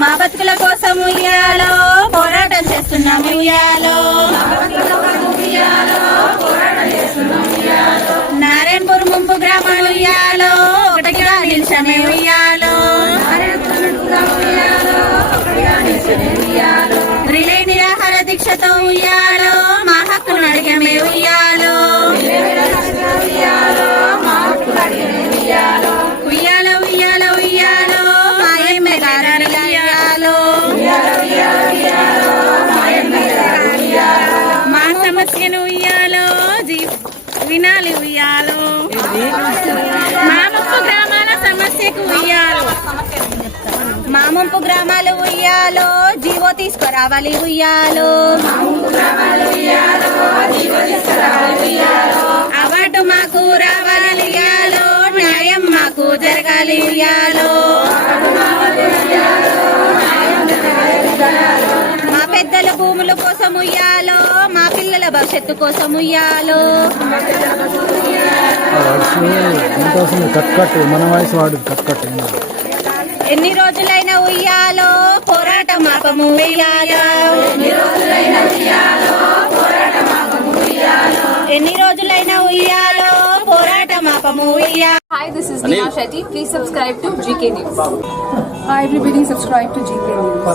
మా బతుకుల కోసం ఉయ్యాలో పోరాటం చేస్తున్నాం ఉయ్యాలో నారాయణపూర్ ముంపు గ్రామం ఉయ్యాలో ఒకటిగా నిలిచమే ఉయ్యాలో రిలే నిరాహార దీక్షతో ఉయ్యాలో మా హక్కును అడిగమే ఉయ్యాలో ఉయ్యాలో ఉయ్యాలో ఉయ్యాలో మా ఎమ్మెగారు ఉయ్యాలో మా సమస్యను ఉయ్యాలో వినాలి ఉయ్యాలో మా ముంపు గ్రామాల సమస్యకు ఉయ్యాలో మా ముంపు గ్రామాలు ఉయ్యాలో జీవో తీసుకురావాలి ఉయ్యాలో అవార్డు మాకు రావాలి ఉయ్యాలో న్యాయం మాకు జరగాలి ఉయ్యాలో మా పెద్దల భూముల కోసం ఉయ్యాలో మా పిల్లల భవిష్యత్తు కోసం ఉయ్యాలో ఎన్ని రోజులైనా ఉయ్యాలో పోరాటం ఆపము ఉయ్యాలో ఎన్ని రోజులైనా ఉయ్యాలో పోరాటం ఆపము ఉయ్యాలో. Hi, this is Neha Shetty. Please subscribe to GK News. Hi everybody, subscribe to GK News.